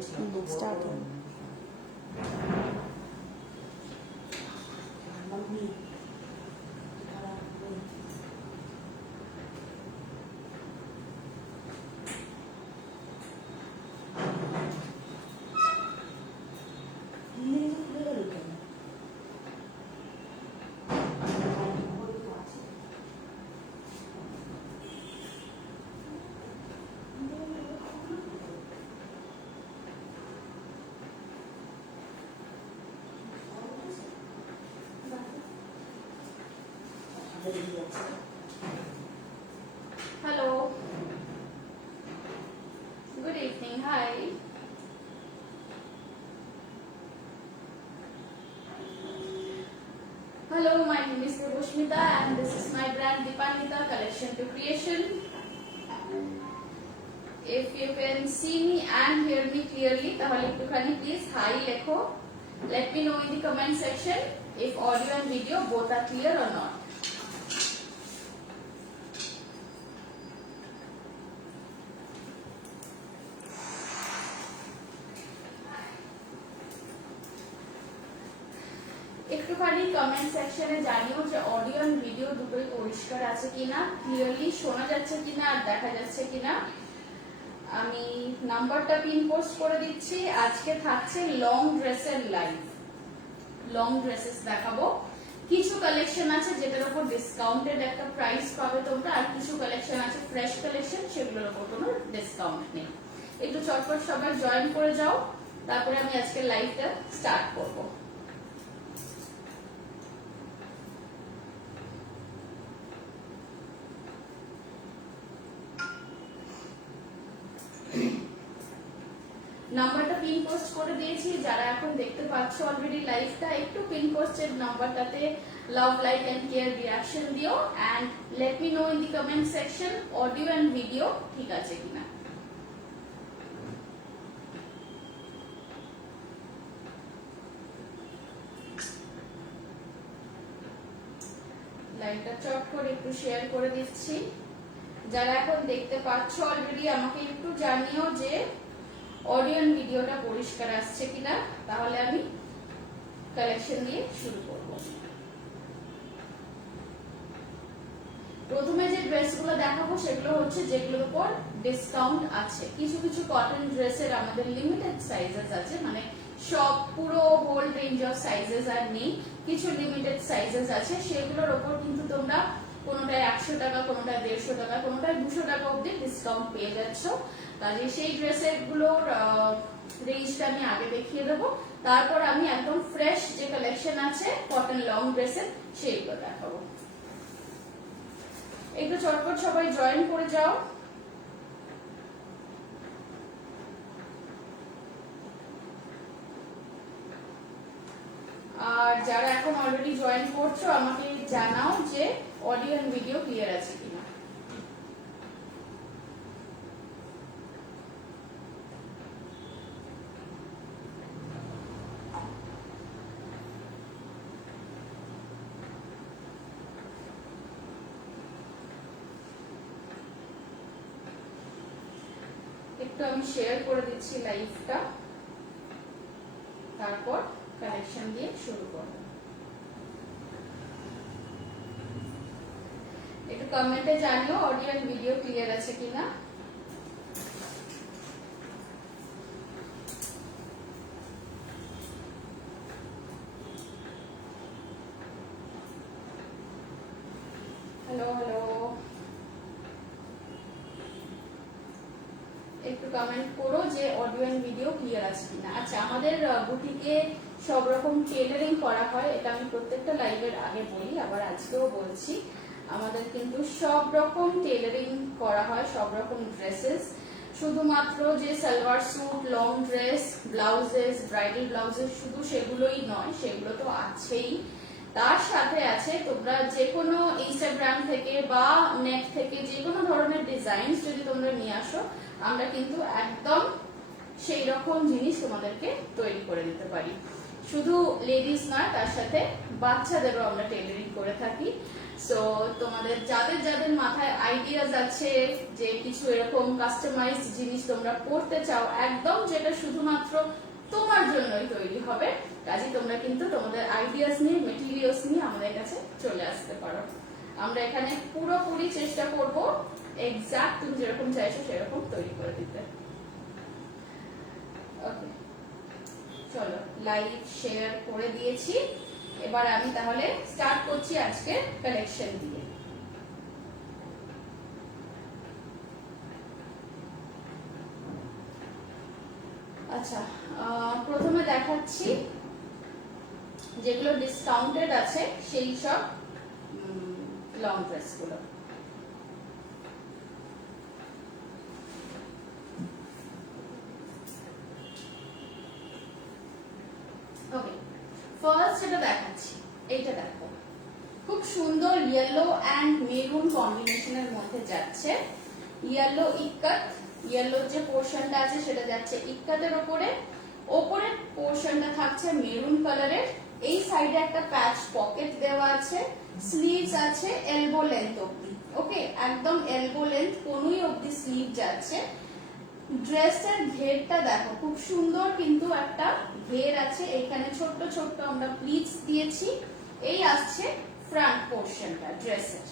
Starting. Hello. Good evening. Hi. Hello, my name is Prabhushmita and this is my brand Deepanita Collection to Creation. If you can see me and hear me clearly, tahole ektukhani please hi lekho. Let me know in the comment section if audio and video both are clear or not. একটুখানি comment সেকশনে জানিও যে audio and video দুটোই পরিষ্কার আছে কিনা, clearly শোনা যাচ্ছে কিনা আর দেখা যাচ্ছে কিনা। আমি নাম্বারটা পিন পোস্ট করে দিচ্ছি। আজকে থাকছে লং ড্রেসের লাইভ, লং ড্রেসেস দেখাবো। কিছু কালেকশন আছে যেটার উপর ডিসকাউন্টেড একটা প্রাইস পাবে তোমরা, আর কিছু কালেকশন আছে ফ্রেশ কালেকশন, সেগুলোর উপর কোনো ডিসকাউন্ট নেই। একটু চটপট সবাই জয়েন করে যাও, তারপরে আমি আজকে লাইভটা স্টার্ট করবো। নাম্বারটা পিন পোস্ট করে দিয়েছি, যারা এখন দেখতে পাচ্ছ অলরেডি লাইভটা, একটু পিন পোস্টেড নাম্বারটাতে love like and care reaction দিও and let me know in the comment section audio and video ঠিক আছে কিনা। লাইভটা চট করে একটু শেয়ার করে দিচ্ছি। যারা এখন দেখতে পাচ্ছ অলরেডি আমাকে একটু জানিও যে অডিও এন্ড ভিডিওটা পরিষ্কার আসছে কিনা, তাহলে আমি কালেকশন দিয়ে শুরু করব। প্রথমে যে ড্রেসগুলো দেখাবো সেগুলো হচ্ছে যেগুলোর উপর ডিসকাউন্ট আছে। কিছু কিছু কটন ড্রেসের আমাদের লিমিটেড সাইজেস আছে, মানে সব পুরো হোল রেঞ্জ অফ সাইজেস আর নেই, কিছু লিমিটেড সাইজেস আছে। সেগুলোর উপর কিন্তু তোমরা কোনোটায় 100 টাকা, কোনোটায় 150 টাকা, কোনোটায় 200 টাকা অব্দি ডিসকাউন্ট পেয়ে যাচ্ছ। কাজে সেই ড্রেসের গুলোর রেঞ্জটা আমি আগে দেখিয়ে দেবো, তারপর আমি একদম ফ্রেশ যে কালেকশন আছে কটন লং ড্রেসের সেইগুলো দেখাবো। একটু চটপট সবাই জয়েন করে যাও। আর যারা এখন অলরেডি জয়েন করছো আমাকে জানাও যে অডিও এন্ড ভিডিও ক্লিয়ার আছে কিনা। একটু আমি শেয়ার করে দিচ্ছি লাইভটা, তারপর কালেকশন দিয়ে শুরু করব। একটু কমেন্টে জানিও অডিও এন্ড ভিডিও ক্লিয়ার আছে কিনা। হ্যালো হ্যালো, একটু কমেন্ট করো যে অডিও এন্ড ভিডিও ক্লিয়ার আছে কিনা। আচ্ছা, আমাদের বুটিকে সব রকম টেলারিং করা হয়, এটা আমি প্রত্যেকটা লাইভের আগে বলি, আবার আজকেও বলছি। আমাদের কিন্তু সব রকম টেলারিং করা হয়, সব রকম ড্রেসেস, শুধুমাত্র যে salwar suit, long dress, blouses, bridal blouses শুধু সেগুলোই নয়, সেগুলো তো আছেই। তার সাথে আছে তোমরা যে কোনো ইনস্টাগ্রাম থেকে বা নেট থেকে যে কোনো ধরনের ডিজাইন যদি তোমরা নিয়ে আসো, আমরা কিন্তু একদম সেই রকম জিনিস তোমাদেরকে তৈরি করে দিতে পারি। শুধু লেডিস নয়, তার সাথে বাচ্চাদেরও আমরা টেলারিং করে থাকি। সো তোমাদের যাদের যাদের মাথায় আইডিয়াস আছে যে কিছু এরকম কাস্টমাইজড জিনিস তোমরা করতে চাও, একদম যেটা শুধুমাত্র তোমার জন্যই তৈরি হবে, কাজে তোমরা কিন্তু তোমাদের আইডিয়াস নিয়ে, মেটেরিয়ালস নিয়ে আমাদের কাছে চলে আসতে পারো। আমরা এখানে পুরোপুরি চেষ্টা করব এক্সাক্ট তুমি যেরকম চাইছো সেরকম তৈরি করে দিতে। ওকে, চলো লাইক শেয়ার করে দিয়েছি। এবার আমি তাহলে স্টার্ট করছি আজকে কালেকশন দিয়ে। আচ্ছা, প্রথমে দেখাচ্ছি যেগুলো ডিসকাউন্টেড আছে সেই সব লং ড্রেস গুলো। ওকে, ফার্স্ট যেটা দেখাচ্ছি এইটা দেখো, খুব সুন্দর ইয়েলো অ্যান্ড মেরুন কম্বিনেশনের মধ্যে যাচ্ছে। ইয়েলো ইক্কাত, ইয়েলো যে পোর্শনটা আছে সেটা যাচ্ছে ইক্কাতের ওপরে, ওপরের পোর্শনটা থাকছে মেরুন কালারের। এই সাইডে একটা প্যাচ পকেট দেওয়া আছে, স্লিভস আছে এলবো লেন্থ অবধি। ওকে, একদম এলবো লেন্থ কোনুই অবধি স্লিভ যাচ্ছে। ড্রেসের ঘেরটা দেখো, খুব সুন্দর কিন্তু একটা ঘের আছে, এখানে ছোট্ট ছোট্ট আমরা প্লিটস দিয়েছি। এই আসছে ফ্রন্ট পোর্শনটা ড্রেসের।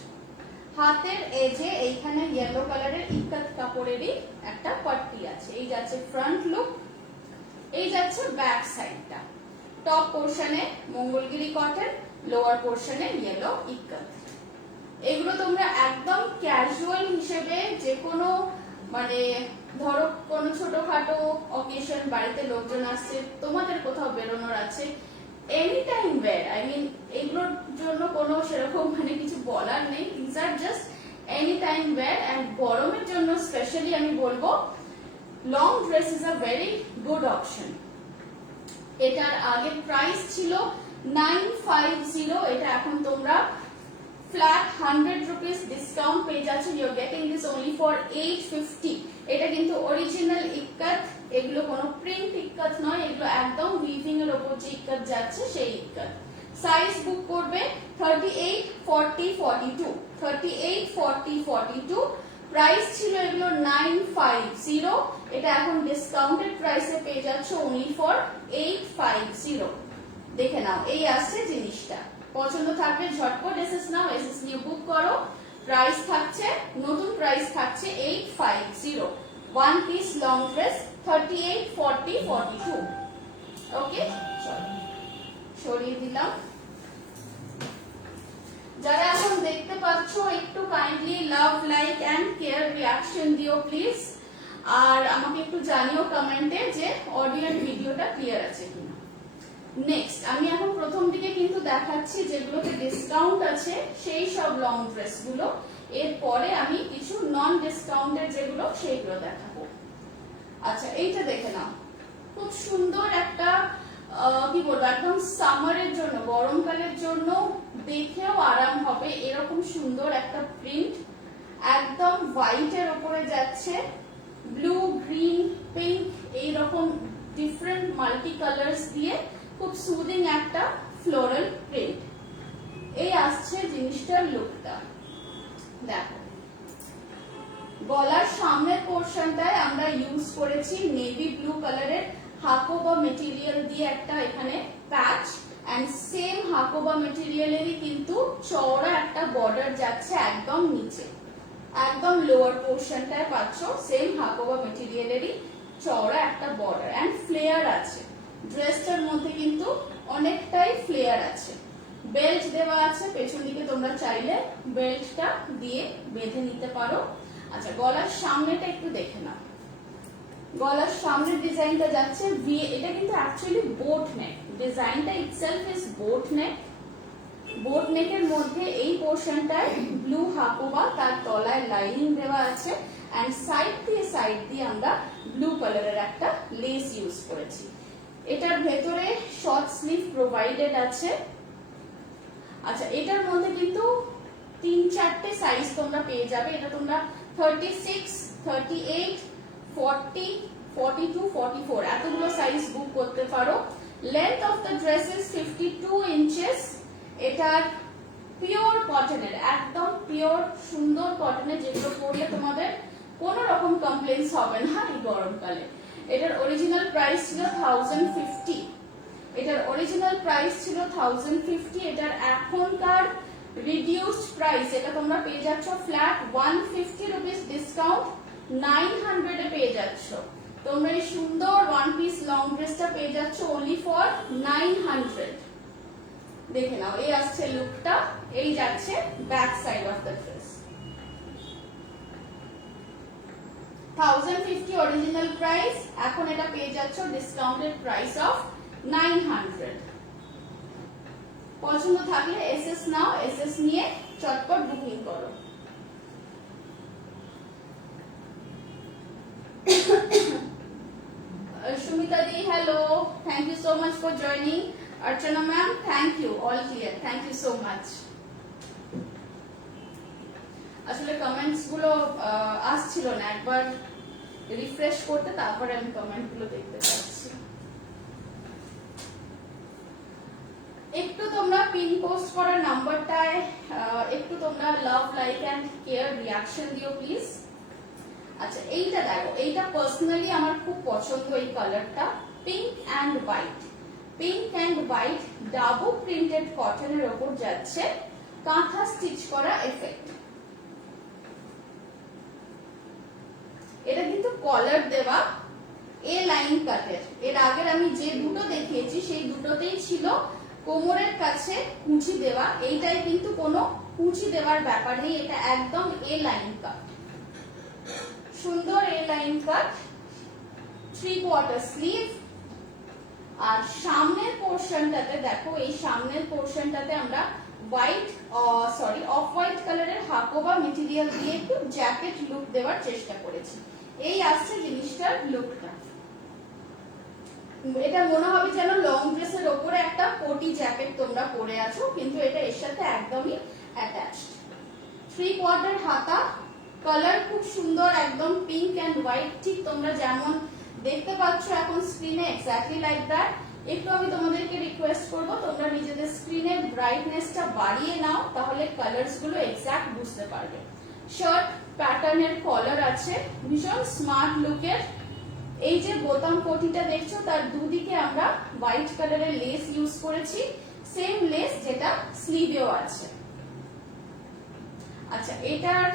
হাতের এজে এইখানে ইয়েলো কালারের ইক্কাত কাপড়েরই একটা পাট্টি আছে। এই যাচ্ছে ফ্রন্ট লুক, এই যাচ্ছে ব্যাক সাইডটা। টপ পোর্শনে মঙ্গলগিরি কটন, লোয়ার পোর্শনে ইয়েলো ইক্কাত। এগুলো তোমরা একদম ক্যাজুয়াল হিসেবে যে কোনো, মানে ধরো কোনো ছোটখাটো অকেশন, বাড়িতে লোকজন আসছে, তোমাদের কোথাও বেরোনোর আছে, any time wear. I mean এগুলোর জন্য কোনো সেরকম মানে কিছু বলার নেই, this are just any time wear. And গরমের জন্য স্পেশালি আমি বলবো long dress is a very good option. এটার আগে প্রাইস ছিল 950, এটা এখন তোমরা ফ্ল্যাট 100 রুপিস ডিসকাউন্ট পেয়ে যাচ্ছ। You are getting this only for 850। এটা কিন্তু অরিজিনাল ইক্কাত, এগুলো কোনো প্রিন্ট ইক্কাত নয়, এগুলো একদম উইভিং এর উপর যে ইক্কাত যাচ্ছে সেই ইক্কাত। সাইজ বুক করবে 38, 40, 42, 38, 40, 42। প্রাইস ছিল এগুলো 950, এটা এখন ডিসকাউন্টেড প্রাইসে পেয়ে যাচ্ছ অনলি ফর 850। দেখে নাও, এই আসছে জিনিসটা, পছন্দ থাকবে ঝটপট এসএস নাও, এসএস নিয়ে বুক করো। প্রাইস থাকছে, নতুন প্রাইস থাকছে 850। One piece long dress 38, 40, 42। Okay, চলো সরিয়ে দিলাম। যারা এখন দেখতে পাচ্ছ একটু kindly love, like and care reaction দিও প্লিজ। আর আমাকে একটু জানিও কমেন্টে যে অডিও এন্ড ভিডিওটা ক্লিয়ার আছে কিনা। নেক্সট আমি এখন প্রথম দিকে কিন্তু দেখাচ্ছি যেগুলোতে ডিসকাউন্ট আছে সেই সব লং ড্রেস গুলো। এরপরে আমি কিছু নন ডিসকাউন্টেড যেগুলো সেইগুলো দেখাবো। আচ্ছা, এইটা দেখে নাও, খুব সুন্দর একটা কি বলবো, একদম সামারের জন্য, গরমকালের জন্য দেখেও আরাম হবে এরকম সুন্দর একটা প্রিন্ট। একদম হোয়াইটের উপরে যাচ্ছে ব্লু, গ্রিন, পিঙ্ক, এইরকম ডিফারেন্ট মাল্টি কালার্স দিয়ে খুব সুদিং একটা ফ্লোরাল প্রিন্ট। এই আসছে জিনিসটার লুকটা দেখো। গলার সামনের পোর্শনটায় আমরা ইউজ করেছি নেভি ব্লু কালারের হাকোবা মেটেরিয়াল দিয়ে একটা এখানে প্যাচ, এন্ড সেম হাকোবা মেটেরিয়ালেরই কিন্তু চওড়া একটা বর্ডার যাচ্ছে একদম নিচে। একদম লোয়ার পোর্শনটায় পাচ্ছ সেম হাকোবা মেটেরিয়ালেরই চওড়া একটা বর্ডার, এন্ড ফ্লেয়ার আছে ড্রেসটার মধ্যে, কিন্তু অনেকটাই ফ্লেয়ার আছে। বেল্ট দেওয়া আছে পেছন দিকে, তোমরা চাইলে বেল্টটা দিয়ে বেঁধে নিতে পারো। আচ্ছা, গলার সামনেটা একটু দেখে নাও। গলার সামনের ডিজাইনটা যাচ্ছে ভি, এটা কিন্তু অ্যাকচুয়ালি বোট নেক, ডিজাইনটা itself is boat neck. Boat নেকের মধ্যে এই পোর্শনটায় ব্লু হাকোবা, তার তলায় লাইনিং দেওয়া আছে, এন্ড সাইড দিয়ে আমরা ব্লু কালারের একটা লেস ইউজ করেছি। এটার ভেতরে শর্ট স্লিভ প্রোভাইডেড আছে। আচ্ছা, এটার মধ্যে কিন্তু 3-4টে সাইজ তোমরা পেয়ে যাবে। এটা তোমরা 36, 38, 40, 42, 44 এতগুলো সাইজ বুক করতে পারো। Length of the dress is 52 inches. এটার পিওর কটনের, একদম পিওর সুন্দর কটনের, যেগুলো পরলে তোমাদের কোনো রকম কমপ্লেন্স হবে না এই গরমকালে। এটার অরিজিনাল প্রাইস ছিল 1050। এটার অরিজিনাল প্রাইস ছিল 1050। এটার এখনকার রিডিউসড প্রাইস, এটা তোমরা পেয়ে যাচ্ছ ফ্ল্যাট 150 রুপিস ডিসকাউন্ট 900 এ পেয়ে যাচ্ছ। তোমরা এই সুন্দর ওয়ান পিস লং ড্রেসটা পেয়ে যাচ্ছ অনলি ফর 900। দেখে নাও, এই আসছে লুকটা, এই যাচ্ছে back side of the dress. 1050 original price, এখন এটা পেয়ে যাচ্ছ ডিসকাউন্টেড প্রাইস অফ 900। পছন্দ থাকলে এসএস নাও, এসএস নিয়ে চটপট বুকিং করো। Sumita di, hello, thank you so much for joining. Archana ma'am, thank you, all clear, thank you so much. আসলে কমেন্টস গুলো আসছিল না, একবার রিফ্রেশ করতে তারপরে আমি কমেন্ট গুলো দেখতে পাচ্ছি। একটু তোমরা পিন পোস্ট করার নাম্বারটায় একটু তোমরা love, like and care reaction দিও প্লিজ। আচ্ছা, এইটা দেখো, এইটা পার্সোনালি আমার খুব পছন্দ, এই কালারটা pink and white. Pink and white double printed কটনের উপর যাচ্ছে কাঁথা স্টিচ করা এফেক্ট। এটা কিন্তু কলার দেওয়া এ লাইন কাটের। এর আগের আমি যে দুটো দেখিয়েছি সেই দুটোতেই ছিল কোমরের কাছে কুচি দেওয়া, এইটাই কিন্তু কোনো কুচি দেওয়ার ব্যাপার নেই, এটা একদম এ লাইন কাট, সুন্দর এ লাইন কাট, 3/4 স্লিভ। আর সামনের পোর্শনটাতে দেখো, এই সামনের পোর্শনটাতে আমরা হোয়াইট অফ হোয়াইট কালারের হাকোবা মেটেরিয়াল দিয়ে একটু জ্যাকেট লুক দেওয়ার চেষ্টা করেছি। এই আসছে জিনিসটার লুকটা। এটা মনে হবে যেন লং ড্রেসের ওপরে একটা কোটি জ্যাকেট তোমরা পরে আছো, কিন্তু এটা এর সাথে একদমই অ্যাটাচড। 3/4 হাতা, কালার খুব সুন্দর, একদম পিঙ্ক এন্ড হোয়াইট, ঠিক তোমরা যেমন দেখতে পাচ্ছ এখন স্ক্রিনে, এক্স্যাক্টলি লাইক দ্যাট। একটু আমি তোমাদেরকে রিকোয়েস্ট করবো, তোমরা নিজেদের স্ক্রিনের ব্রাইটনেসটা বাড়িয়ে নাও, তাহলে কালারস গুলো এক্স্যাক্ট বুঝতে পারবে। শার্ট প্যাটার্নের কলার আছে, ভীষণ স্মার্ট লুকের। এই যে বোতাম পটিটা দেখছো, তার দুদিকে আমরা হোয়াইট কালারের লেস ইউজ করেছি, সেম লেস যেটা স্লিভেও আছে। আচ্ছা, এটার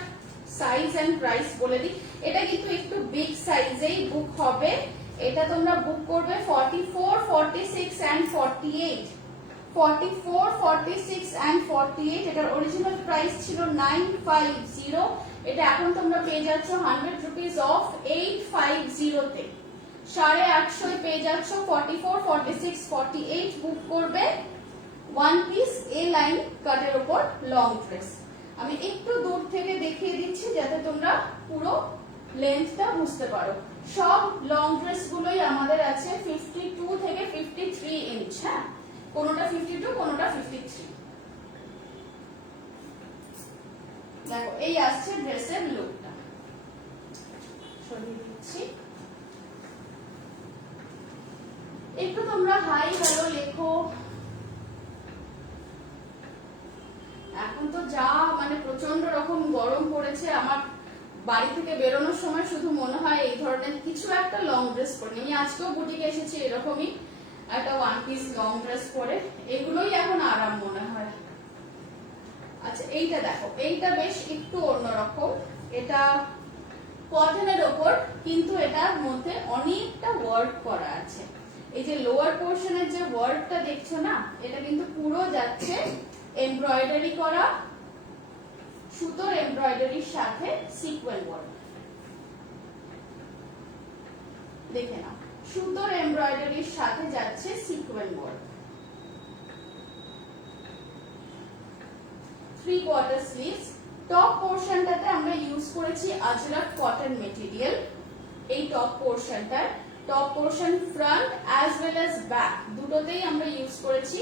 সাইজ এন্ড প্রাইস বলে দিই। এটা কিন্তু একটু বিগ সাইজেই বুক হবে। এটা তোমরা বুক করবে 44, 46 এন্ড 48। 44, 46 এন্ড 48। এটার অরিজিনাল প্রাইস ছিল 950। এটা এখন তোমরা পেয়ে যাচ্ছ 100 রুপিস অফ 850 তে। 850 পেয়ে যাচ্ছ 44, 46, 48 বুক করবে। ওয়ান পিস এ লাইন কাটের উপর লং ড্রেস। আমি একটু দূর থেকে দেখিয়ে দিচ্ছি যাতে তোমরা পুরো লেন্থটা বুঝতে পারো। সব লং ড্রেস গুলোই আমাদের আছে 52 থেকে 53 ইঞ্চ। হ্যাঁ, কোনোটা 52, কোনোটা 53। দেখো, এই আসছে ড্রেসের লুকটা, সরিয়ে দিচ্ছি। একটু তোমরা হাই হ্যালো লেখো। এখন তো যা মানে প্রচন্ড রকম গরম পড়েছে, আমার বাড়ি থেকে বেরোনোর সময় শুধু মনে হয় এই ধরনের কিছু একটা লং ড্রেস পরে। আমি আজকেও বুটিকে এসেছি এরকমই একটা ওয়ান পিস লং ড্রেস পরে, এগুলোই এখন আরাম মনে হয়। আচ্ছা, এইটা দেখো, এইটা বেশ একটু অন্যরকম। এটা কটনের ওপর, কিন্তু এটার মধ্যে অনেকটা ওয়ার্ক করা আছে। এই যে লোয়ার পোর্শনের যে ওয়ার্কটা দেখছো না, এটা কিন্তু পুরো যাচ্ছে এমব্রয়ডারি করা, সুতোর এমব্রয়ডারির সাথে সিকোয়েন্স ওয়ার্ক। দেখে নাও, সুতোর এমব্রয়ডারির সাথে যাচ্ছে সিকোয়েন্স ওয়ার্ক। 3/4 স্লিভস। টপ পোর্শনটাতে আমরা ইউজ করেছি আজরাক কটন মেটেরিয়াল। এই টপ পোর্শনটার top portion front as well as back দুটোতেই আমরা ইউজ করেছি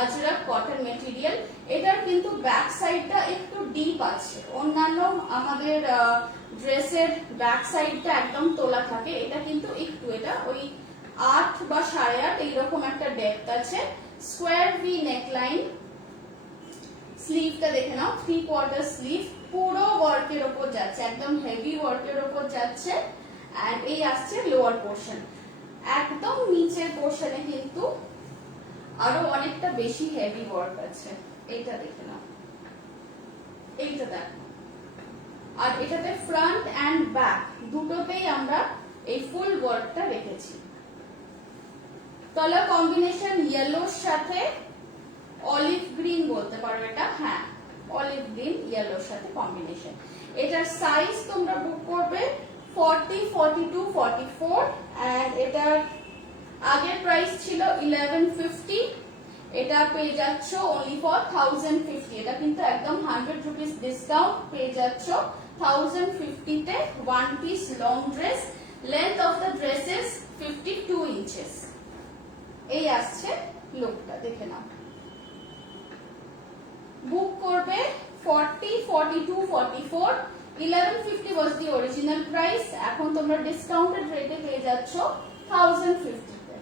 আজরাক কটন মেটেরিয়াল। এটার কিন্তু ব্যাক সাইডটা একটু ডিপ আছে, অন্যান্য আমাদের ড্রেসের ব্যাক সাইডটা একদম তোলা থাকে, এটা কিন্তু একটু, এটা ওই 8 বা 8.5 এইরকম একটা ডেপথ আছে। স্কোয়ার ভি নেকলাইন, স্লিভটা দেখে নাও 3/4 স্লিভ, পুরো ওয়ার্কের উপর যাচ্ছে, একদম হেভি ওয়ার্কের উপর যাচ্ছে। আর এই আসছে লোয়ার পোর্শন। একদম নিচের পোর্শনে কিন্তু আরো অনেকটা বেশি হেভি ওয়ার্ক আছে। এইটা দেখে নাও, এইটা দেখো। আর এটাতে ফ্রন্ট এন্ড ব্যাক দুটোতেই আমরা এই ফুল ওয়ার্কটা রেখেছি। কালার কম্বিনেশন ইয়েলোর সাথে অলিভ গ্রিন বলতে পারো এটা, হ্যাঁ অলিভ গ্রিন ইয়েলোর সাথে কম্বিনেশন। এটার সাইজ তোমরা বুক করবে 40, 42, 44 এন্ড এটার আগের প্রাইস ছিল 1150, এটা পেয়ে যাচ্ছ only for 1050। এটা কিন্তু একদম 100 রুপিস ডিসকাউন্ট পেয়ে যাচ্ছ 1050 তে। One piece long dress, length of the dress is 52 inches. এই আসছে লুকটা, দেখে নাও। বুক করবে 40, 42, 44, 1150 was the original price, এখন তোমরা ডিসকাউন্টেড রেটে পেয়ে যাচ্ছ 1050 তে।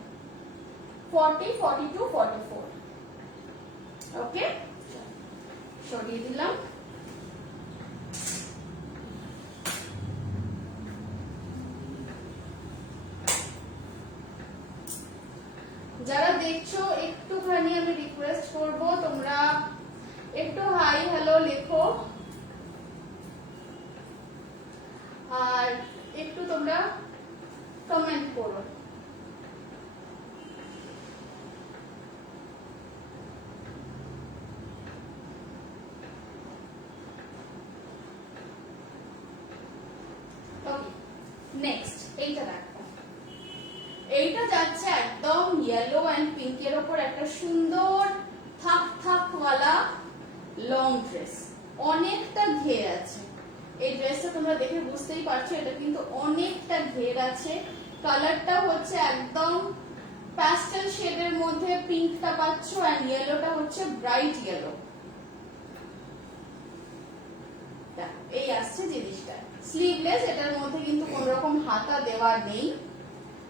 40, 42, 44। ওকে, সরিয়ে দিলাম। যারা দেখছো একটুখানি আমি রিকোয়েস্ট করব তোমরা একটু হাই হ্যালো লেখো, আর একটু তোমরা কমেন্ট করো। নেক্সট এইটা দেখো, এইটা যাচ্ছে একদম ইয়েলো এন্ড পিঙ্কের উপর একটা সুন্দর থাক থাক ওয়ালা লং ড্রেস, অনেকটা ঘের আছে। এই ড্রেসটা তোমরা দেখে বুঝতেই পারছো এটা কিন্তু অনেকটা ঘের আছে। কালারটা হচ্ছে একদম প্যাস্টেল শেডের মধ্যে পিঙ্কটা পাচ্ছ এন্ড ইয়েলোটা হচ্ছে ব্রাইট ইয়েলো। এই আসছে জিনিসটা স্লিভলেস, এটার মধ্যে কিন্তু কোন রকম হাতা দেওয়া নেই।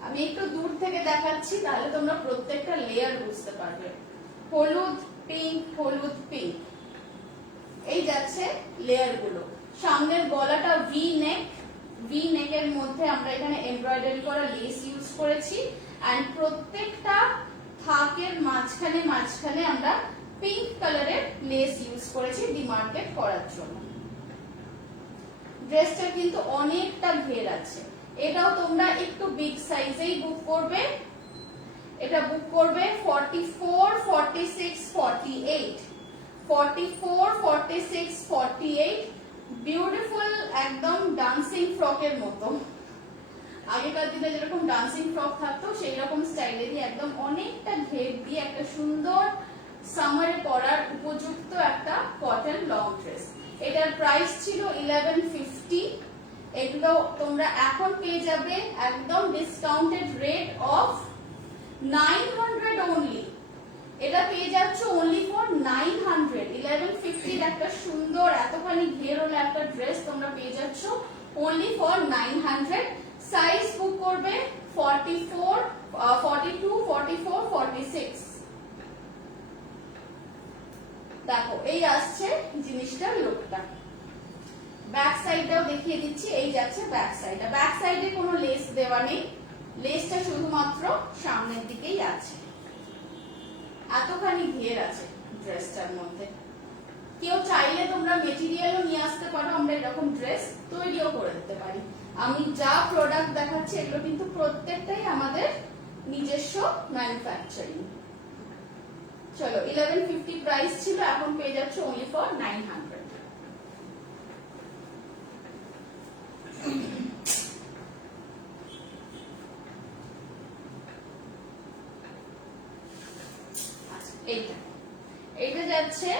আমি একটু দূর থেকে দেখাচ্ছি তাহলে তোমরা প্রত্যেকটা লেয়ার বুঝতে পারবে। হলুদ পিঙ্ক, হলুদ পিঙ্ক, এই যাচ্ছে লেয়ার গুলো। সামনের গলাটা ভি নেক, ভি নেকের মধ্যে আমরা এখানে এমব্রয়ডারি করা লেস ইউজ করেছি এন্ড প্রত্যেকটা থাকের মাঝখানে মাঝখানে আমরা পিঙ্ক কালারের লেস ইউজ করেছি ডিমার্কেট করার জন্য। ড্রেসটা কিন্তু অনেকটা ঘের আছে। এটাও তোমরা একটু বিগ সাইজেই বুক করবে। এটা বুক করবে 44, 46, 48, 44, 46, 48। বিউটিফুল একদম ডান্সিং ফ্রকের মতো, আগেকার দিনে যেরকম ডান্সিং ফ্রক থাকতো সেই রকম স্টাইলেরই একদম অনেকটা ঘের দিয়ে একটা সুন্দর সামারে পরার উপযুক্ত একটা কটন লং ড্রেস। এটার প্রাইস ছিল 1150। এগুলো তোমরা এখন পেয়ে যাবে একদম ডিসকাউন্টেড রেট অফ 900 অনলি। এটা পেয়ে যাচ্ছ অনলি ফর 900। 1150 একটা সুন্দর এতখানি ঘেরওয়ালা একটা ড্রেস তোমরা পেয়ে যাচ্ছ অনলি ফর 900। সাইজ বুক করবে 44, 42, 44, 46। দেখো এই আসছে জিনিসটার লুকটা। ব্যাক সাইডটাও দেখিয়ে দিচ্ছি, এই যাচ্ছে ব্যাক সাইড। ব্যাক সাইডে কোনো লেস দেওয়া নেই, লেসটা শুধুমাত্র সামনের দিকেই আছে। এতখানি ঘের আছে ড্রেসটার মধ্যে। কেউ চাইলে তোমরা মেটেরিয়ালও নিয়ে আসতে পারো, আমরা এরকম ড্রেস তৈরিও করে দিতে পারি। আমি যা প্রোডাক্ট দেখাচ্ছি এগুলো কিন্তু প্রত্যেকটাই আমাদের নিজস্ব ম্যানুফ্যাকচারিং। চলো 1150 প্রাইস ছিল, এখন পেয়ে যাচ্ছে only for 900। এইটা যাচ্ছে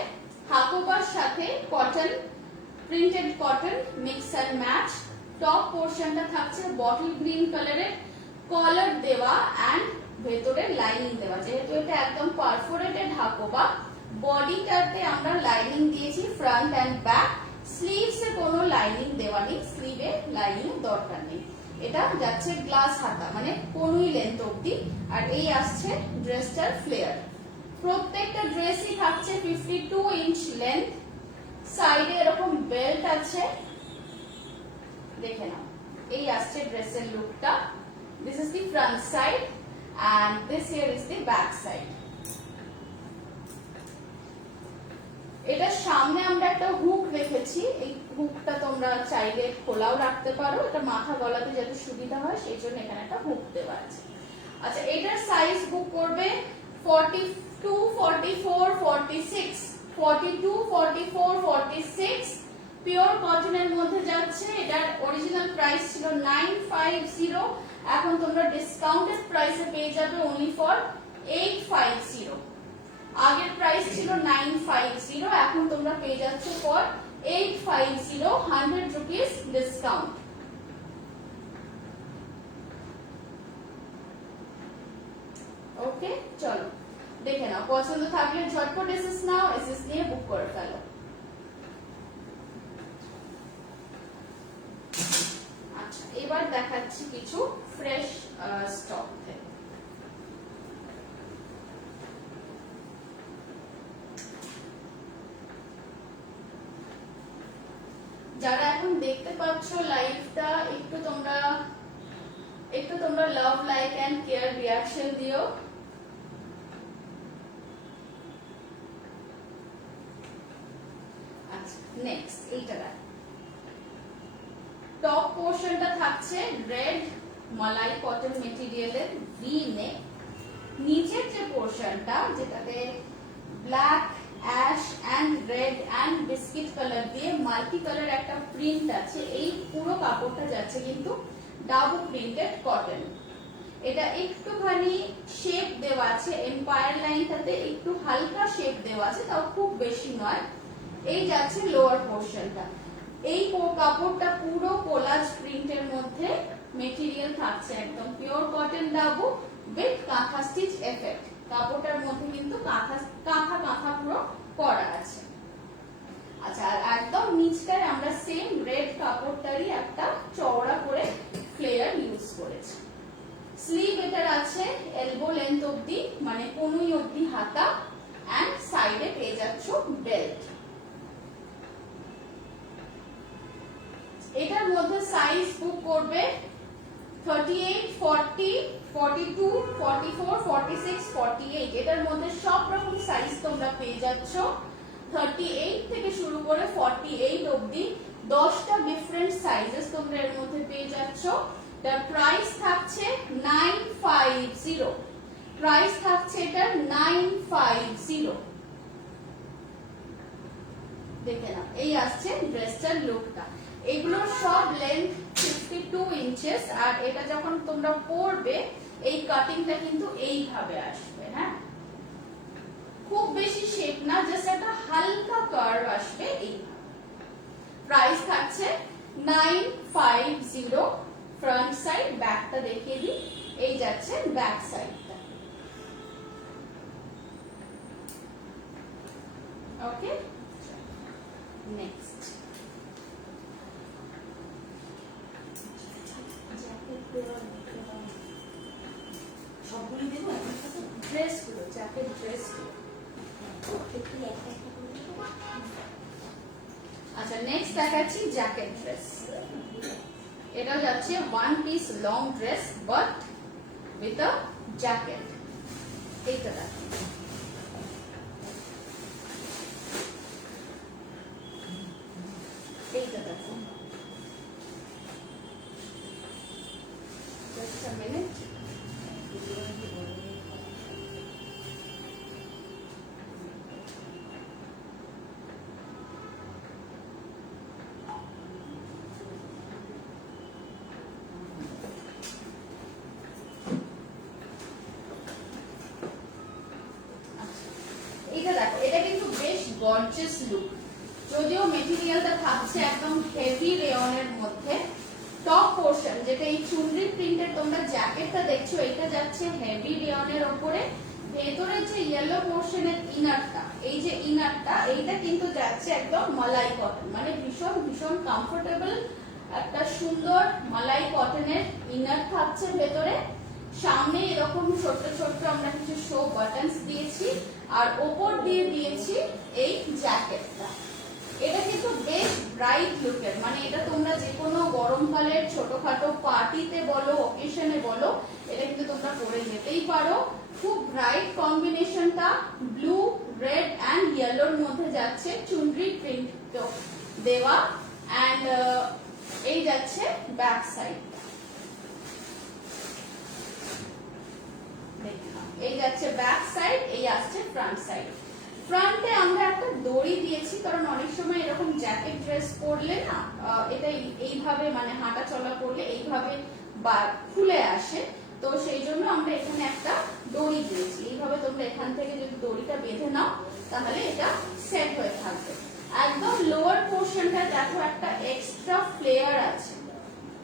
হাকোবার সাথে cotton, printed cotton mix and match. Top পোর্শনটা থাকছে বটল গ্রিন কালারের, কলার দেওয়া এন্ড ভেতরে লাইনিং দেওয়া। যেহেতু এটা একদম পারফোরেটেড হাকোবা, বডিটাতে আমরা লাইনিং দিয়েছি ফ্রন্ট এন্ড ব্যাক। স্লিভসে কোনো লাইনিং দেওয়া নেই, স্লিভে লাইনিং দরকার নেই। এটা যাচ্ছে গ্লাস হাতা মানে কনুই লেন্থ অবধি, আর এই আসছে ড্রেসটার ফ্লেয়ার। প্রত্যেকটা ড্রেসই থাকছে 52 ইঞ্চ লেন্থ, সাইডে এরকম বেল্ট আছে, দেখে নাও। এই আসছে ড্রেসের লুকটা। This is the front side and this here is the back side. এটা সামনে আমরা একটা হুক রেখেছি, এই হুকটা তোমরা চাইলে খোলাও রাখতে পারো, এটা মাথা গলাতে যাতে সুবিধা হয় সেই জন্য এখানে একটা হুক দেওয়া আছে। আচ্ছা, এটার সাইজ বুক করবে 42, 44, 46, 42, 44, 46 পিওর কটনের মধ্যে যাচ্ছে। এটার অরিজিনাল প্রাইস ছিল 950, এখন তোমরা ডিসকাউন্টেড প্রাইসে পেয়ে যাবে only for 850। আগের প্রাইস ছিল 950, এখন তোমরা পেয়ে যাচ্ছ for 850, 100 rupees ডিসকাউন্ট। ওকে, চলো দেখে নাও, পছন্দ থাকলে ঝটপট এসএস নাও, এসএস নিয়ে বুক করে ফেলো। আচ্ছা, এবার দেখাচ্ছি কিছু ফ্রেশ স্টক থেকে। যারা এখন দেখতে পাচ্ছ লাইভটা, একটু তোমরা love, like and care reaction দিও। আচ্ছা, নেক্সট এইটা টপ পোর্শনটা থাকছে রেড মালাই কটন মেটেরিয়ালের ভি নেক। নিচের যে পোর্শনটা যেটাতে black, ash and red and biscuit colour দিয়ে মাল্টি কালার একটা প্রিন্ট আছে, এই পুরো কাপড়টা যাচ্ছে কিন্তু ডাবল প্রিন্টেড কটন। এটা একটুখানি শেপ দেওয়া আছে, এম্পায়ার লাইনটাতে একটু হালকা শেপ দেওয়া আছে, তাও খুব বেশি নয়। এই যাচ্ছে লোয়ার পোর্শনটা। এই কাপড়টা পুরো কোলাজ প্রিন্টের মধ্যে মেটেরিয়াল থাকছে, একদম পিওর কটন ডাবু উইথ কাঁথা স্টিচ এফেক্ট। কাপড়টার মধ্যে কিন্তু কাঁথা পুরো করা আছে। আচ্ছা, আর একদম নিচটায় আমরা সেম রেড কাপড়টারই একটা চওড়া করে ফ্লেয়ার ইউজ করেছি। স্লিভ এটার আছে এলবো লেন্থ অবধি মানে কনুই অবধি হাতা, এন্ড সাইডে পেয়ে যাচ্ছ বেল্ট। এটার মধ্যে সাইজ বুক করবে 38, 40, 42, 44, 46, 48। এটার মধ্যে সব রকম সাইজ তোমরা পেয়ে যাচ্ছ। 38 থেকে শুরু করে 48 অবধি 10টা ডিফারেন্ট সাইজেস তোমরা এর মধ্যে পেয়ে যাচ্ছ। তার প্রাইস থাকছে 950, প্রাইস থাকছে এটা 950। দেখে নাও, এই আসছে ড্রেসটার লুকটা। এগুলোর সব লেন্থ 52 ইঞ্চেস, আর এটা যখন তোমরা পরবে এই কাটিংটা কিন্তু এইভাবে আসবে। হ্যাঁ, খুব বেশি শেপ না, জাস্ট একটা হালকা কার্ভ আসবে এইভাবে। প্রাইস থাকছে 950। ফ্রন্ট সাইড, ব্যাকটা দেখিয়ে দিই, এই যাচ্ছে ব্যাক সাইডটা। ওকে, নেক্সট সবগুলি দেবো ড্রেসগুলো, জ্যাকেট ড্রেসগুলো। আচ্ছা, নেক্সট দেখাচ্ছি জ্যাকেট ড্রেস। এটা যাচ্ছে one piece long dress but with a jacket. এইটা দেখো, এইটা দেখো, just a minute। এটা দেখো, এটা কিন্তু বেশ গর্জিয়াস লুক, যদিও মেটেরিয়ালটা থাকছে একদম হেভি রেয়নের মধ্যে। টপ পোর্শন যেটা এই চুনরি প্রিন্টের তোমরা জ্যাকেটটা দেখছো, এটা যাচ্ছে হেভি রেয়নের উপরে। ভেতরে যে ইয়েলো পোর্শনের ইনারটা, এই যে ইনারটা, এইটা কিন্তু যাচ্ছে একদম মালাই কটন, মানে ভীষণ ভীষণ কমফোর্টেবল একটা সুন্দর মালাই কটনের ইনার থাকছে ভেতরে, সামনে এরকম ছোট ছোট আমরা কিছু শো বাটনস দিয়েছি, আর ওপর দিয়ে দিয়েছি এই জ্যাকেটটা। এটা কিন্তু বেশ ব্রাইট লুকের, মানে এটা তোমরা যে কোনো গরমকালের ছোটখাটো পার্টিতে বলো, অকেশনে বলো, এটা কিন্তু তোমরা পরে যেতেই পারো। খুব ব্রাইট কম্বিনেশনটা, ব্লু, রেড অ্যান্ড ইয়েলোর মধ্যে যাচ্ছে, চুনরি প্রিন্ট দেওয়া, অ্যান্ড এই যাচ্ছে ব্যাক সাইড, এই যাচ্ছে ব্যাক সাইড, এই আসছে ফ্রন্ট সাইড। ফ্রন্টে আমরা একটা দড়ি দিয়েছি, কারণ অনেক সময় এরকম জ্যাকেট ড্রেস পরলে না এটা এইভাবে মানে হাঁটা চলা করলে এইভাবে বা খুলে আসে, তো সেই জন্য আমরা এখানে একটা দড়ি দিয়েছি। এইভাবে তোমরা এখান থেকে যদি দড়িটা বেঁধে নাও তাহলে এটা সেট হয়ে থাকবে। একদম লোয়ার পোর্শনটা দেখো একটা এক্সট্রা ফ্লেয়ার আছে,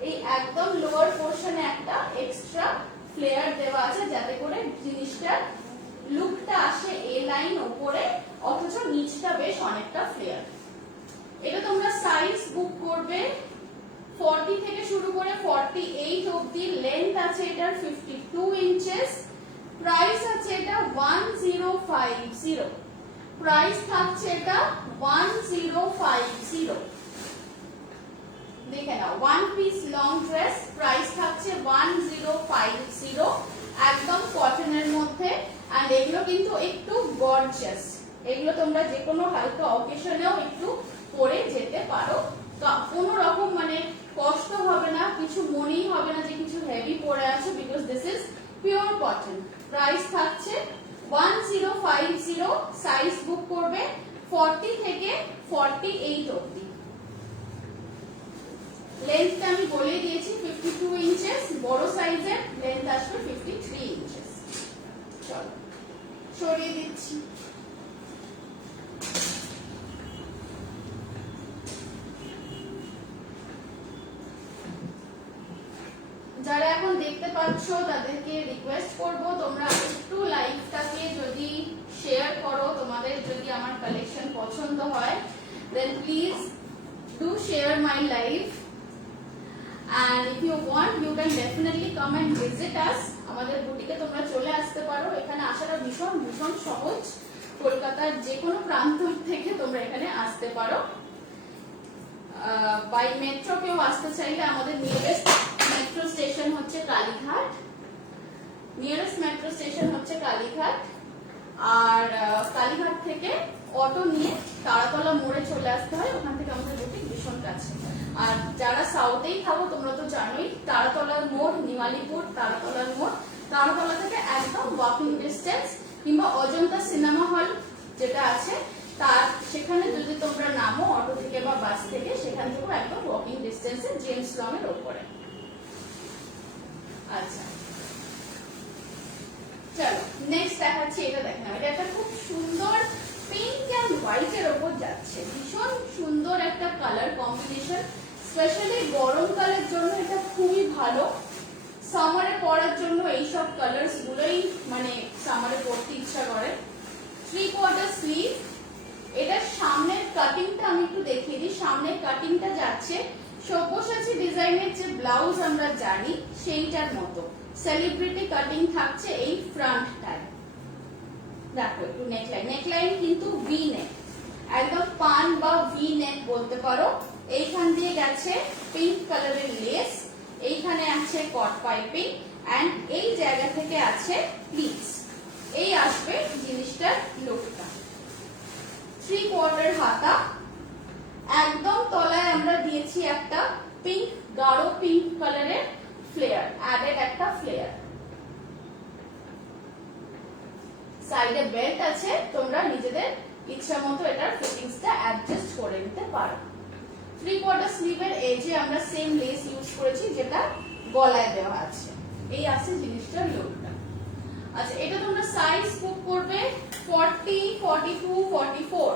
এই একদম লোয়ার পোর্শনে একটা এক্সট্রা ফ্লেয়ার দেওয়া আছে, যাতে করে জিনিসটার লুকটা আসে এ লাইন ওপরে, অথচ নিচটা বেশ অনেকটা ফ্লেয়ার। এটা তোমরা সাইজ বুক করবে 40 থেকে শুরু করে 48 অবধি, লেন্থ আছে এটার 52 ইঞ্চেস, প্রাইস আছে এটা 1050, প্রাইস থাকছে এটা 1050। দেখে নাও, one piece long dress, price থাকছে 1050, একদম কটনের মধ্যে। আর এগুলো কিন্তু একটু গর্জিয়াস, এগুলো তোমরা যে কোনো হালকা অকেশনেও একটু পরে যেতে পারো, কোনো রকম মানে কষ্ট হবে না, কিছু মনেই হবে না যে কিছু হেভি পরে আছো, because this is pure cotton. Price থাকছে 1050, সাইজ বুক করবে 40 থেকে 48 অবধি। লেন্থটা আমি বলে দিয়েছি 52 ইঞ্চেস, বড় সাইজের লেন্থ আসবে 53 ইঞ্চেস। চলো সরিয়ে দিচ্ছি। যারা এখন দেখতে পাচ্ছ তাদেরকে রিকোয়েস্ট করব, তোমরা একটু লাইভটাকে যদি শেয়ার করো, তোমাদের যদি আমার কালেকশন পছন্দ হয়, then please do share my live, and if you want you can definitely come and visit us. আমাদের বুটিকে তোমরা চলে আসতে পারো, এখানে আসাটা ভীষণ ভীষণ সহজ, কলকাতার যে কোনো প্রান্ত থেকে তোমরা এখানে আসতে পারো। বাই মেট্রো কেউ আসতে চাইলে আমাদের নিয়ারেস্ট মেট্রো স্টেশন হচ্ছে কালীঘাট, নিয়ারেস্ট মেট্রো স্টেশন হচ্ছে কালীঘাট, আর কালীঘাট থেকে অটো নিয়ে তারাতলা মোড়ে চলে আসতে হয়, ওখান থেকে আমাদের বুটিক ভীষণ কাছে। আর যারা সাউথেই থাকো তোমরা তো জানোই, তারাতলার মোড়, নিমালিপুর তারাতলার মোড়, তারাতলা থেকে একদম ওয়াকিং ডিস্টেন্স, কিংবা অজন্তা সিনেমা হল যেটা আছে তার সেখানে যদি তোমরা নামো অটো থেকে বা বাস থেকে, সেখান থেকেও একদম ওয়াকিং ডিস্টেন্সে জেমস লং এর উপরে। আচ্ছা চলো নেক্সট দেখাচ্ছি, এটা দেখেন, এটা একটা খুব সুন্দর পিঙ্ক এন্ড হোয়াইট এর উপর যাচ্ছে, ভীষণ সুন্দর একটা কালার কম্বিনেশন, স্পেশালি গরমকালের জন্য এটা খুবই ভালো। সামারে পরার জন্য এইসব কালার্স গুলোই মানে সামারে পরতে ইচ্ছা করে। 3/4 স্লিভ, এটার সামনের কাটিংটা আমি একটু দেখিয়ে দিই। সামনের কাটিংটা যাচ্ছে সব্যসাচী ডিজাইনের যে ব্লাউজ আমরা জানি সেইটার মতো, সেলিব্রিটি কাটিং থাকছে এই ফ্রন্টটায়। দেখো একটু নেকলাইন, নেকলাইন কিন্তু ভি নেক, একদম পান বা ভি নেক বলতে পারো। এইখান দিয়ে গেছে পিঙ্ক কালারের লেস, এইখানে আছে কট পাইপিং, এন্ড এই জায়গা থেকে আছে প্লিটস। এই আসবে জিনিসটার লুকটা। 3/4 হাতা, একদম তলায় আমরা দিয়েছি একটা পিঙ্ক, গাঢ় পিঙ্ক কালারের ফ্লেয়ার, অ্যাডেড একটা ফ্লেয়ার। সাইডে বেল্ট আছে, তোমরা নিজেদের ইচ্ছা মতো এটার ফিটিংসটা অ্যাডজাস্ট করে নিতে পারো। 3/4 স্লিভের এজে আমরা সেম লেস ইউজ করেছি যেটা গলায় দেওয়া আছে। এই আছে জিনিসটার লুকটা। আচ্ছা এটা তোমরা সাইজ বুক করবে 40, 42, 44,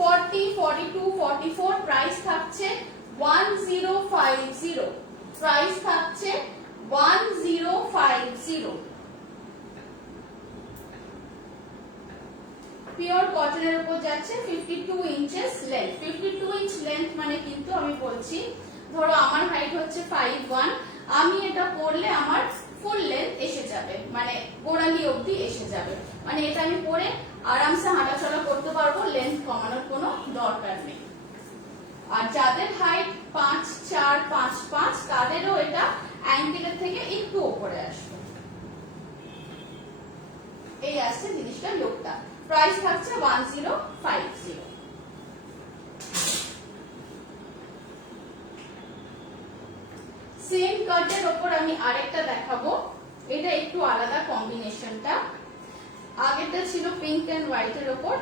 40, 42, 44, প্রাইস থাকছে 1050, প্রাইস থাকছে 1050। পিওর কটনের উপর যাচ্ছে, 52 ইঞ্চেস লেন্থ। 52 ইঞ্চ লেন্থ মানে কিন্তু আমি বলছি ধরো আমার হাইট হচ্ছে 5'1", আমি এটা পরলে আমার ফুল লেন্থ এসে যাবে, মানে গোড়ালি অবধি এসে যাবে, মানে এটা আমি পরে আরামসে হাঁটাচলা করতে পারবো, লেন্থ কমানোর কোনো দরকার নেই। আর যাদের হাইট 5'4", 5'5", তাদেরও এটা অ্যাঙ্কেলের থেকে একটু উপরে আসবে। এই আসছে জিনিসটা লুকটা। প্রাইস থাকছে 1050। সেম কাটের উপর আমি আরেকটা দেখাবো, এটা একটু আলাদা কম্বিনেশনটা। আগেরটা ছিল পিঙ্ক এন্ড হোয়াইট এর উপর,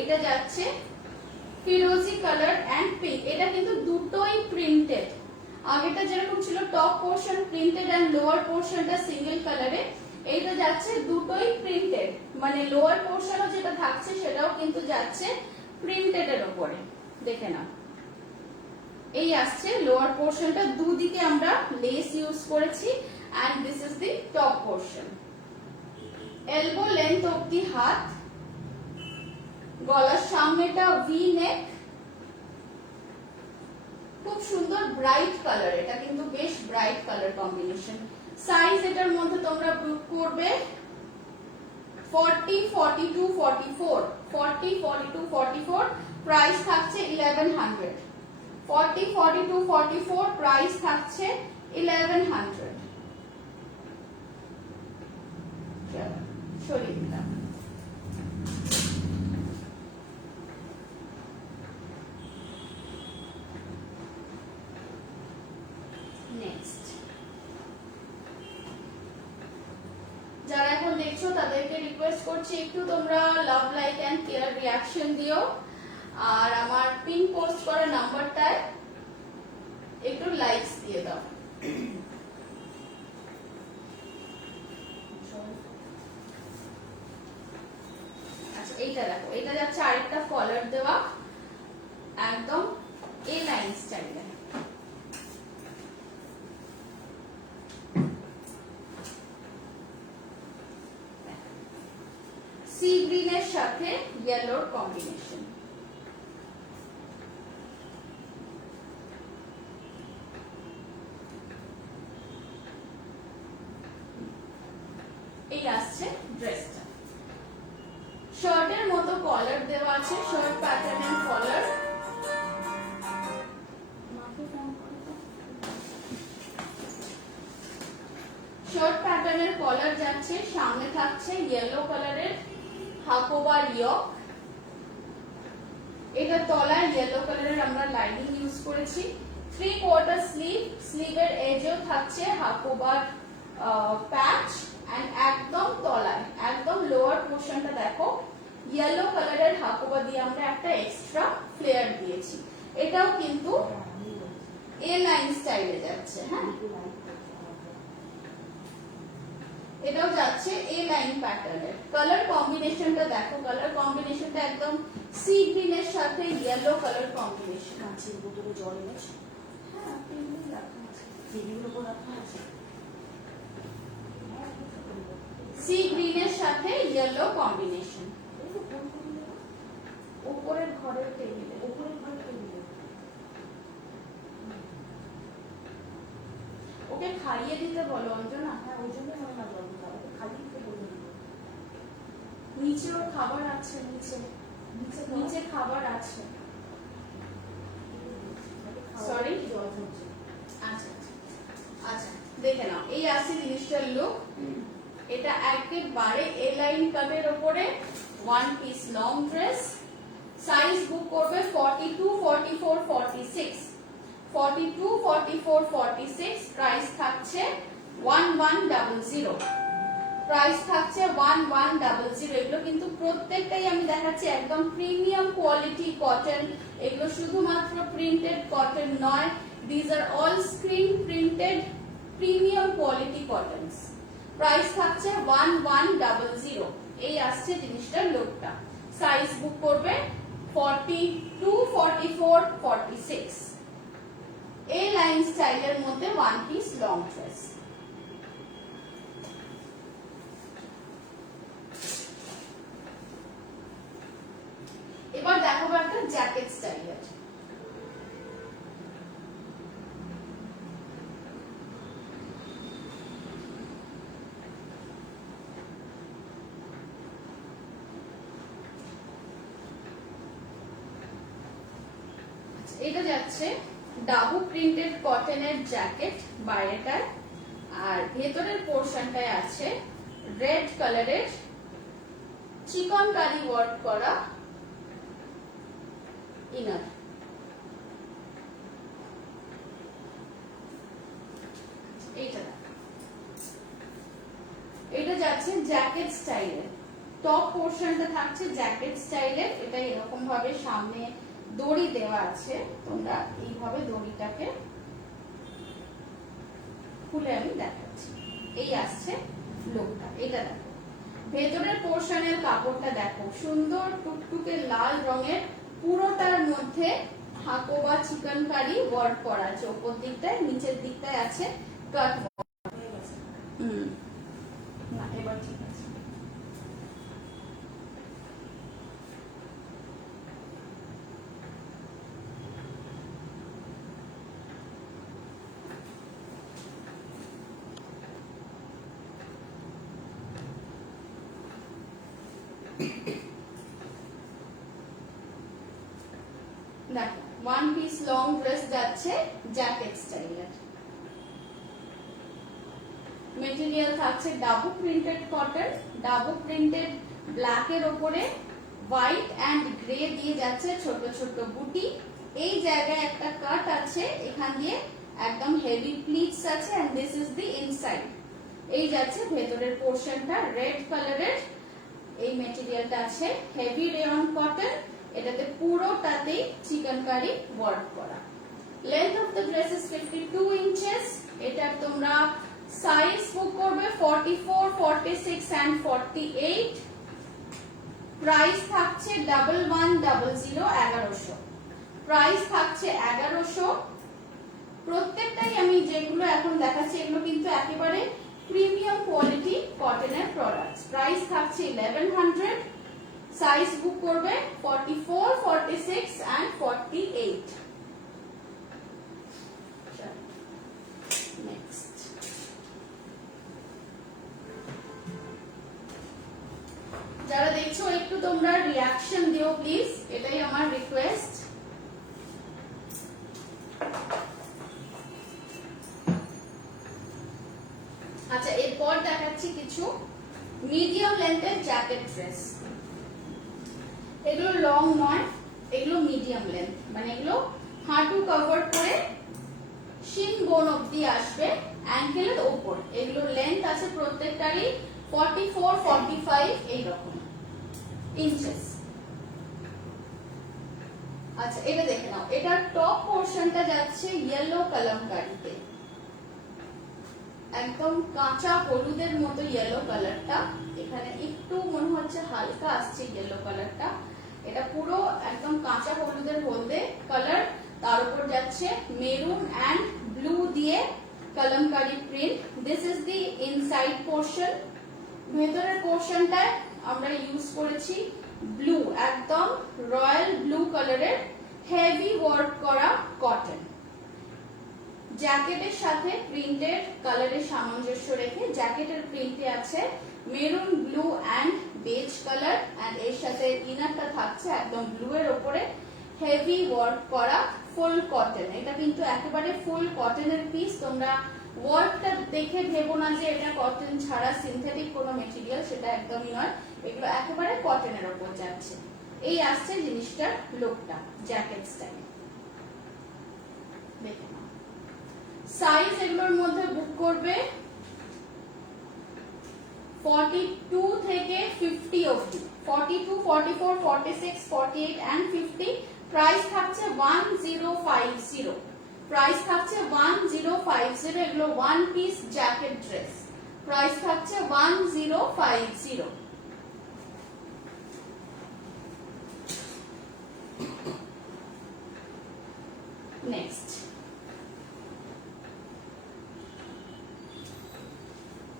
এটা যাচ্ছে ফিরোজি কালার এন্ড পিঙ্ক। এটা কিন্তু দুটোই প্রিন্টেড। আগেরটা যেরকম ছিল top portion printed and lower পোর্শনটা সিঙ্গেল কালারে, এইটা যাচ্ছে দুটোই প্রিন্টেড, মানে লোয়ার পোর্শনও যেটা থাকছে সেটাও কিন্তু যাচ্ছে প্রিন্টেড এর উপরে। দেখে নাও, এই আসছে লোয়ার পোর্শনটা, দুদিকে আমরা লেস ইউজ করেছি and this is the top portion. Elbow length অবধি হাত, গলার সামনেটা ভি নেক, খুব সুন্দর ব্রাইট কালার, এটা কিন্তু বেশ ব্রাইট কালার কম্বিনেশন। সাইজ এটার মধ্যে তোমরা বুক করবে 40, 42, 44, 40, 42, 44, প্রাইস থাকছে 1100। 40, 42, 44, প্রাইস থাকছে 1100। সরিয়ে দিলাম। নেক্সট, যারা এখন দেখছো তাদেরকে রিকোয়েস্ট করছি একটু তোমরা love, like and care reaction দিও, আর আমার পিন পোস্ট করা নাম্বারটায় একটু লাইকস দিয়ে দাও। আচ্ছা, এইটা দেখো, এটা যাচ্ছে আরেকটা কলার দেওয়া, একদম এ লাইন স্টাইলে। সি গ্রিনের সাথে ইয়েলোর কম্বিনেশন। এই আসছে ড্রেসটা। শার্টের মতো কলার দেওয়া আছে, শার্ট প্যাটার্নের কলার। শার্ট প্যাটার্নের কলার যাচ্ছে, সামনে থাকছে ইয়েলো কালারের হাকোবার ইয়ক। এটা তলায় ইয়েলো কালারের আমরা লাইনিং ইউজ করেছি। 3/4 স্লিভ, স্লিভের এজেও থাকছে হাকোবার প্যাচ, এন্ড একদম তলায় একদম লোয়ার পোর্শনটা দেখো ইয়েলো কালারের হাকোবা দিয়ে আমরা একটা এক্সট্রা ফ্লেয়ার দিয়েছি। এটাও কিন্তু এ লাইন স্টাইলে যাচ্ছে। হ্যাঁ, এটাও যাচ্ছে এ লাইন প্যাটার্নের। কালার কম্বিনেশনটা দেখো, কালার কম্বিনেশনটা একদম সি গ্রিনের সাথে ইয়েলো কালার কম্বিনেশন। কাঁচের বোতলে জল এনেছো? হ্যাঁ, টেবিলে রাখা আছে, টেবিলের উপর রাখা আছে। সি গ্রিনের সাথে ইয়েলো কম্বিনেশন। উপরের ঘরের টেবিলে, উপরের ঘরের টেবিলে। ওকে খাইয়ে দিতে বলো অঞ্জনা। হ্যাঁ, ওই জন্য মনে না জল দিতে হবে, খালি দিতে বলে দিল। নিচে ওর খাবার আছে, নিচে নিচে খাবার আছে। সরি, জল হচ্ছে। আচ্ছা আচ্ছা, দেখে নাও, এই আছে জিনিসটার লুক। এটা একেবারে এ লাইন কাটের উপরে one piece long dress. Size book করবে 42, 44, 46, 42, 44, 46। প্রাইস থাকছে 1100। প্রাইস থাকছে 1100। এগুলো কিন্তু প্রত্যেকটাই আমি দেখাচ্ছি একদম প্রিমিয়াম কোয়ালিটি কটন। এগুলো শুধুমাত্র প্রিন্টেড কটন নয়, these are all screen printed premium quality cottons. Price থাকছে 1100। এই আসছে জিনিসটার লুকটা। সাইজ বুক করবে 42, 44, 46। এই লাইন স্টাইলের মধ্যে ওয়ান পিস লং ড্রেস। এবার দেখাবো একটা জ্যাকেট স্টাইলের। এটা যাচ্ছে ডাবু প্রিন্টেড কটনের জ্যাকেট বাইরেটার, আর ভেতরের পোর্শনটায় আছে রেড কালারের চিকনকারি ওয়ার্ক করা ইনার। এটা যাচ্ছে জ্যাকেট স্টাইলের, টপ পোর্শনটা থাকছে জ্যাকেট স্টাইলের। এটা এরকম ভাবে সামনে দড়ি দেওয়া আছে, তোমরা এইভাবে দড়িটাকে খুলে আমি দেখাচ্ছি। এই আসছে লুকটা, এটা দেখো। ভেতরের পোর্শনের কাপড়টা দেখো, সুন্দর টুকটুকে লাল রঙের, পুরোটার মধ্যে হাকো বা চিকনকারি ওয়ার্ক করা আছে। ওপর দিকটায়, নিচের দিকটায় আছে কাট ওয়ার্ক। না এবার ঠিক আছে। দেখো ওয়ান পিস লং ড্রেস যাচ্ছে জ্যাকেট স্টাইলের। মেটেরিয়াল থাকছে dabu printed cotton, dabu printed black এর উপরে হোয়াইট এন্ড গ্রে দিয়ে যাচ্ছে ছোট ছোট বুটি। এই জায়গায় একটা কাট আছে, এখান দিয়ে একদম হেভি প্লিটস আছে, and this is the inside. এই যাচ্ছে ভেতরের পোর্শনটা রেড কালারের। এই মেটেরিয়ালটা আছে হেভি রেয়ন কটন, এটাতে পুরোটাতে চিকনকারি ওয়ার্ক করা। Length of the dress is 52 inches. এটা তোমরা সাইজ বুক করবে 44, 46 এন্ড 48। প্রাইস থাকছে 1100, 1100 প্রাইস থাকছে 1100। প্রত্যেকটাই আমি যেগুলো এখন দেখাচ্ছি এগুলো কিন্তু একেবারে প্রিমিয়াম কোয়ালিটি কটনের প্রোডাক্টস। প্রাইস থাকছে 1100। সাইজ বুক করবে 44, 46 এন্ড 48। নেক্সট যারা দেখছো একটু তোমরা রিঅ্যাকশন দিও প্লিজ, এটাই আমার রিকোয়েস্ট। আচ্ছা, এরপর দেখাচ্ছি কিছু মিডিয়াম লেন্থের জ্যাকেট ড্রেস। এগুলো লং নয়, এগুলো মিডিয়াম লেন্থ, মানে এগুলো হাঁটু কভার করে শিন বোন অবধি আসবে অ্যাঙ্কেলের ওপর। এগুলো লেন্থ আছে প্রত্যেকটারই 44, 45 এইরকম ইঞ্চেস। আচ্ছা, এটা দেখে নাও। এটার টপ পোর্শনটা যাচ্ছে ইয়েলো কালামকারীতে, একদম কাঁচা হলুদের মতো ইয়েলো কালারটা। এখানে একটু মনে হচ্ছে হালকা আসছে ইয়েলো কালারটা। এটা পুরো একদম কাঁচা হলুদের হলদে কালার, তার উপর যাচ্ছে মেরুন এন্ড ব্লু দিয়ে kalamkari print. This is the inside portion. ভেতরের পোর্শনটায় আমরা ইউজ করেছি ব্লু, একদম রয়্যাল ব্লু কালারের হেভি ওয়ার্ক করা কটন। জ্যাকেটের সাথে প্রিন্টের কালারের সামঞ্জস্য রেখে জ্যাকেটের প্রিন্টে আছে maroon, blue and beige colour, and এর সাথে ইনারটা থাকছে একদম ব্লু এর উপরে হেভি ওয়ার্ক করা ফুল কটন। এটা কিন্তু একেবারে ফুল কটনের পিস। তোমরা ওয়ার্কটা দেখে ভেবো না যে এটা কটন ছাড়া সিনথেটিক কোনো মেটেরিয়াল, সেটা একদমই নয়। এগুলো একেবারে কটনের উপর যাচ্ছে। এই আসছে জিনিসটার লুকটা জ্যাকেট স্টাইল। দেখে নাও। সাইজ এগুলোর মধ্যে বুক করবে 42 থেকে 50 অবধি, 42, 44, 46, 48 এন্ড 50। প্রাইস থাকছে 1050। প্রাইস থাকছে 1050। এগুলো one piece jacket dress. Price থাকছে 1050। নেক্সট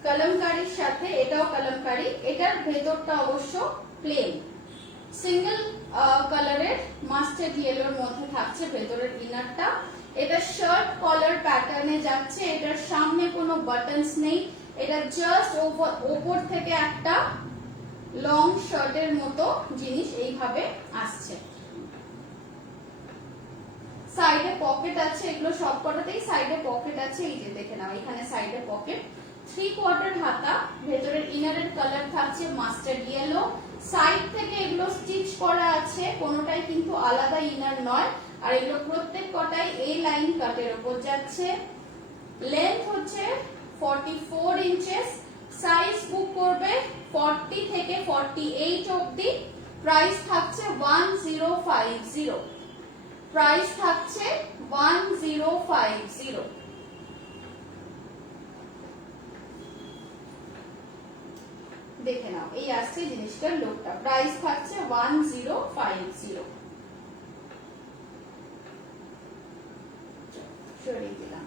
কলমকারীর সাথে, এটাও কলমকারী। এটার ভেতরটা অবশ্য প্লেন, সিঙ্গেল কালারের মাস্টার্ড ইয়েলোর মধ্যে থাকছে ভেতরের ইনারটা। এটা শার্ট কলার প্যাটার্নে যাচ্ছে। এটার সামনে কোনো বাটনস নেই, এটা জাস্ট ওপর থেকে একটা লং শার্টের মতো জিনিস এইভাবে আসছে। সাইডে পকেট আছে, এগুলো সব কটাতেই সাইডে পকেট আছে, এই যে দেখে নাও এখানে সাইডে পকেট। 3/4 হাতা, ভেতরের ইনারের কালার থাকছে মাস্টার্ড ইয়েলো। সাইড থেকে এগুলো স্টিচ করা আছে, কোনোটাই কিন্তু আলাদা ইনার নয়। আর এগুলো প্রত্যেক কটাই এই লাইন কাটের উপর যাচ্ছে। লেন্থ হচ্ছে 44 ইঞ্চেস। সাইজ বুক করবে 40 থেকে 48 অবধি। প্রাইস থাকছে 1050। প্রাইস থাকছে 1050। দেখে নাও এই আসছে জিনিসটার লুকটা। প্রাইস থাকছে 1050। সরিয়ে দিলাম।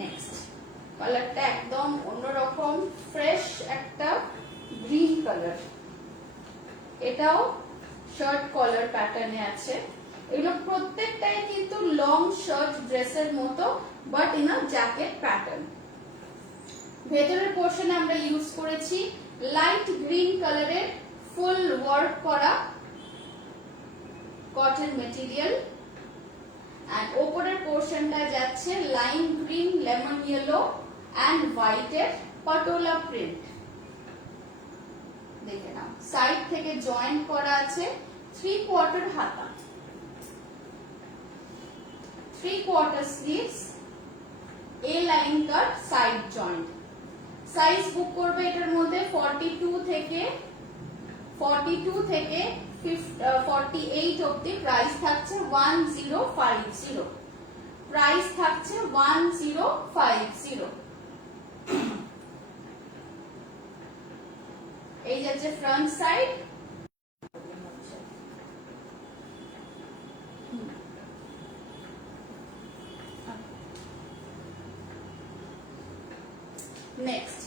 নেক্সট কালারটা একদম অন্যরকম, ফ্রেশ একটা গ্রিন কালার। এটাও শার্ট কলার প্যাটার্নে আছে। এগুলো প্রত্যেকটাই কিন্তু লং শার্ট ড্রেসের মতো, but in a jacket pattern. ভেতরের পোর্শনে আমরা ইউজ করেছি লাইট গ্রিন কালারের ফুল ওয়ার্ক করা কটন মেটেরিয়াল। আর ওপরের পোর্শনটা যাচ্ছে lime green, lemon yellow and হোয়াইটের পাটোলা প্রিন্ট। দেখে নাও সাইড থেকে জয়েন্ট করা আছে। 3/4 হাতা, 3/4 স্লিভস, এ line cut, side joint. Size book করবে এটার মধ্যে 42 থেকে 48 অবধি। প্রাইস থাকছে 1050। প্রাইস থাকছে 1050। এই যাচ্ছে ফ্রন্ট সাইড। নেক্সট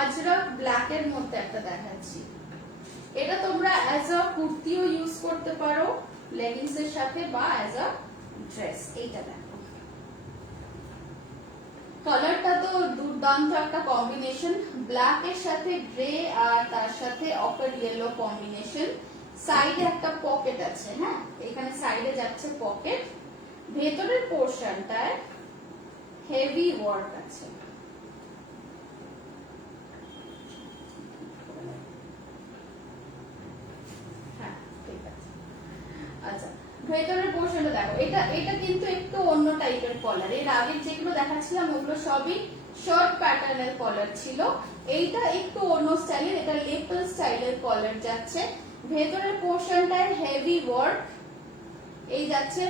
আজরক ব্ল্যাক এর মধ্যে একটা দেখাচ্ছি। এটা তোমরা অ্যাজ আ কুর্তিও ইউজ করতে পারো লেগিংস এর সাথে, বা অ্যাজ আ ড্রেস। এইটা দেখো কালারটা তো দুর্দান্ত একটা কম্বিনেশন, ব্ল্যাক এর সাথে গ্রে আর তার সাথে অপার ইয়েলো কম্বিনেশন। সাইডে একটা পকেট আছে, হ্যাঁ এখানে সাইডে যাচ্ছে পকেট। ভেতরের পোর্শনটায় হেভি ওয়ার্ক আছে। হ্যাঁ ঠিক আছে। আচ্ছা ভেতরের পোর্শনটা দেখো, এটা কিন্তু একটু অন্য টাইপের কলার। এর আগের যেগুলো দেখাচ্ছিলাম ওগুলো সবই শর্ট প্যাটার্নের কলার ছিল। এইটা একটু অন্য স্টাইলের, এটা লেপল স্টাইলের কলার যাচ্ছে। ভেতরের পোর্শনটায় হেভি ওয়ার্ক। এই যাচ্ছে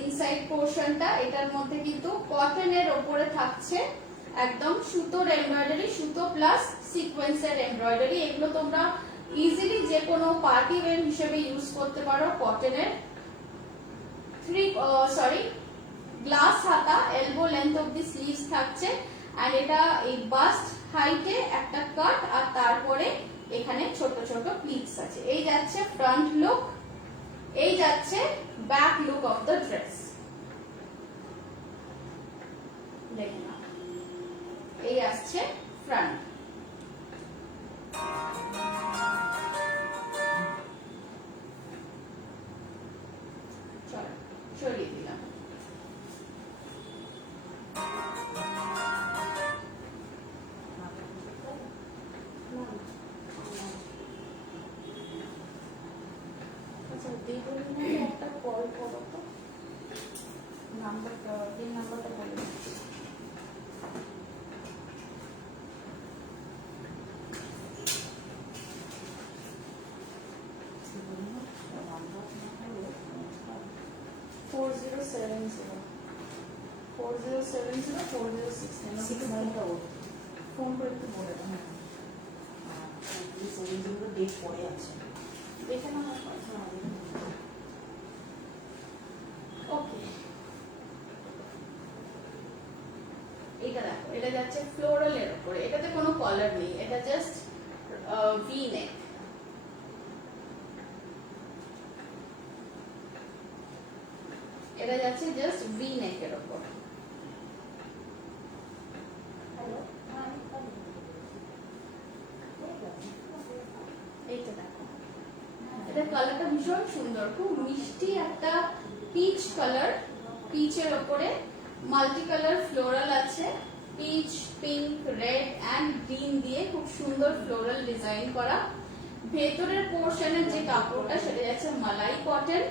ইনসাইড পোর্শনটা, এটার মধ্যে কিন্তু কটনের ওপরে থাকছে একদম সুতোর এমব্রয়ডারি, সুতো প্লাস সিকোয়েন্সের এমব্রয়ডারি। এগুলো তোমরা ইজিলি যে কোনো পার্টি ওয়্যার হিসেবে ইউজ করতে পারো। কটনের গ্লাস হাতা, এলবো লেন্থ অব্দি স্লিভস থাকছে। আর এটা এই বাস্ট হাইটে একটা কাট, আর তারপরে এখানে ছোট ছোট প্লিটস আছে। এই যাচ্ছে ফ্রন্ট লুক, এই যাচ্ছে back look of the dress. দেখুন এই আসছে ফ্রন্ট। সরিয়ে দিলাম। আচ্ছা একটা কল করো তো, নাম্বারটা বলে দিচ্ছি। ফোন করে একটু বলে দাও। ডেট পড়ে আছে, দেখে না ওকে। এটা দেখো, এটা যাচ্ছে ফ্লোরাল এর উপরে। এটাতে কোনো কলার নেই, এটা জাস্ট ভি নেক। এটা যাচ্ছে জাস্ট ভি নেক এর উপর। হ্যালো সুন্দর, খুব মিষ্টি একটা পিচ কালার, পিচের ওপরে মাল্টি কালার ফ্লোরাল আছে, peach, pink, red and green দিয়ে খুব সুন্দর ফ্লোরাল ডিজাইন করা। ভেতরের পোর্শনের যে কাপড়টা সেটা যাচ্ছে মালাই কটন,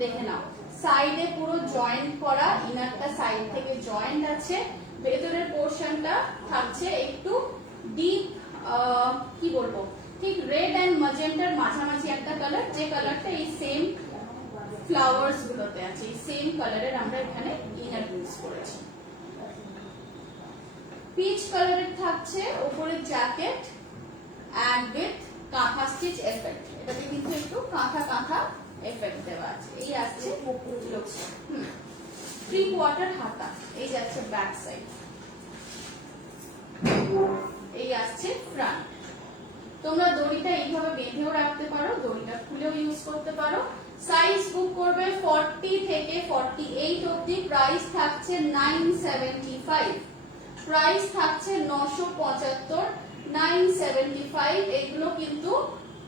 দেখে নাও। সাইডে পুরো জয়েন্ট করা, ইনারটা সাইড থেকে জয়েন্ট আছে। ভেতরের পোর্শনটা থাকছে একটু ডিপ, কি বলবো, ঠিক রেড এন্ড ম্যাজেন্টার মাঝামাঝি একটা কালার, যে কালারটা এই সেম ফ্লাওয়ার্স গুলোতে আছে, এই সেম কালারের আমরা এখানে ইনার ইউজ করেছি। পিচ কালারের থাকছে উপরে জ্যাকেট এন্ড উইথ কাঁথা স্টিচ এফেক্ট, এটাতে কিন্তু একটু কাঁথা কাঁথা এফেক্ট দেওয়া আছে। এই আসছে 3/4 হাতা, এই যাচ্ছে ব্যাক সাইড, এই আসছে ফ্রন্ট। তোমরা দড়িটা এইভাবে বেঁধেও রাখতে পারো, দড়িটা খুলেও ইউজ করতে পারো। সাইজ বুক করবে 40 থেকে 48 অবধি, প্রাইস থাকছে 975, প্রাইস থাকছে 975, 975। এগুলো কিন্তু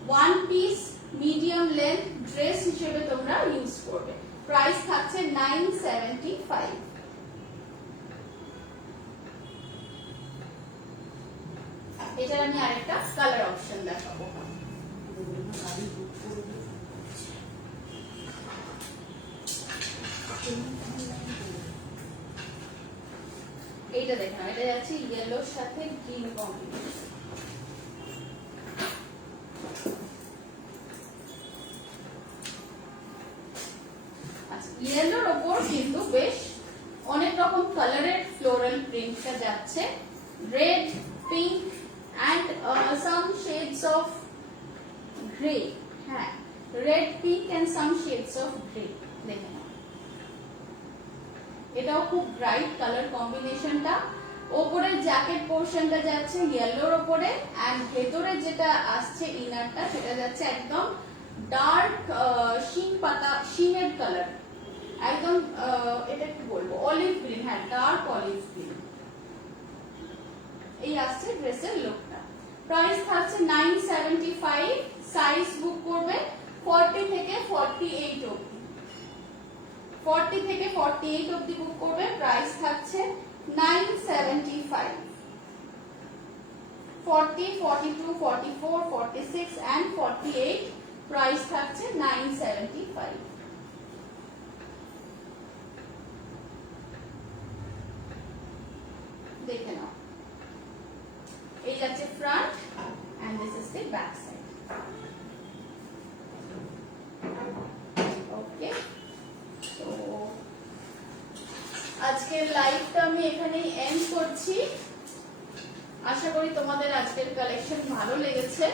one piece medium length dress হিসেবে তোমরা ইউজ করবে, প্রাইস থাকছে 975। এটার আমি আরেকটা কালার অপশন দেখাবো। এইটা দেখো, এটা যাচ্ছে ইয়েলোর সাথে গ্রিন কম্বিনেশন। আচ্ছা, ইয়েলোর ওপর কিন্তু বেশ অনেক রকম কালারের ফ্লোরাল প্রিন্টটা যাচ্ছে, red, pink and some shades of grey, হ্যাঁ red, pink and some shades of grey। দেখে নাও, এটাও খুব ব্রাইট কালার কম্বিনেশনটা। ওপরের জ্যাকেট পোর্শনটা যাচ্ছে ইয়েলোর ওপরে, এন্ড ভেতরে যেটা আসছে ইনারটা সেটা যাচ্ছে একদম ডার্ক শিং পাতা, শিমের কালার, একদম এটা কি বলবো, অলিভ গ্রিন, হ্যাঁ ডার্ক অলিভ গ্রিন। এই আসছে ড্রেসের লুকটা, প্রাইস থাকছে 975, সাইজ বুক করবে 40 থেকে 48 অবধি, 40 থেকে 48 অবধি বুক করবে, প্রাইস থাকছে 975। 40, 42, 44, 46 and 48, প্রাইস থাকছে 975। দেখে নাও, এই যাচ্ছে front and this is the back side. Okay, so আজকের লাইভটা আমি এখানেই এন্ড করছি। আশা করি তোমাদের আজকের কালেকশন ভালো লেগেছে,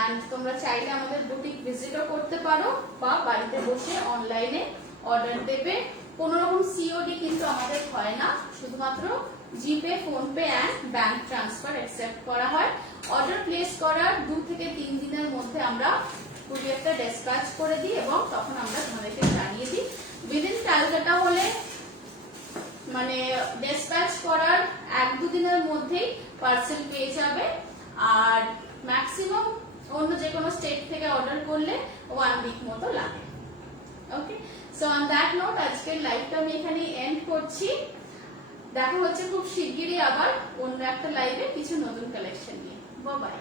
এন্ড তোমরা চাইলে আমাদের বুটিক ভিজিটও করতে পারো বা বাড়িতে বসে অনলাইনে অর্ডার দেবে। কোনো রকম সিওডি কিন্তু আমাদের হয় না, শুধুমাত্র GPay, PhonePe and bank transfer accept করা হয়। অর্ডার প্লেস করার 2 থেকে 3 দিনের মধ্যে আমরা কুরিয়ারটা ডিসপ্যাচ করে দিই এবং তখন আমরা তোমাদেরকে জানিয়ে দিই। উইদিন ক্যালকাটা হলে মানে ডিসপ্যাচ করার 1-2 দিনের মধ্যেই পার্সেল পেয়ে যাবে, আর ম্যাক্সিমাম অন্য যে কোনো স্টেট থেকে অর্ডার করলে 1 উইক মতো লাগে। ওকে, সো অন দ্যাট নোট আজকের লাইভটা আমি এখানেই এন্ড করছি। দেখা হচ্ছে খুব শিগগিরই আবার অন্য একটা লাইভে কিছু নতুন কালেকশন নিয়ে। Bye bye.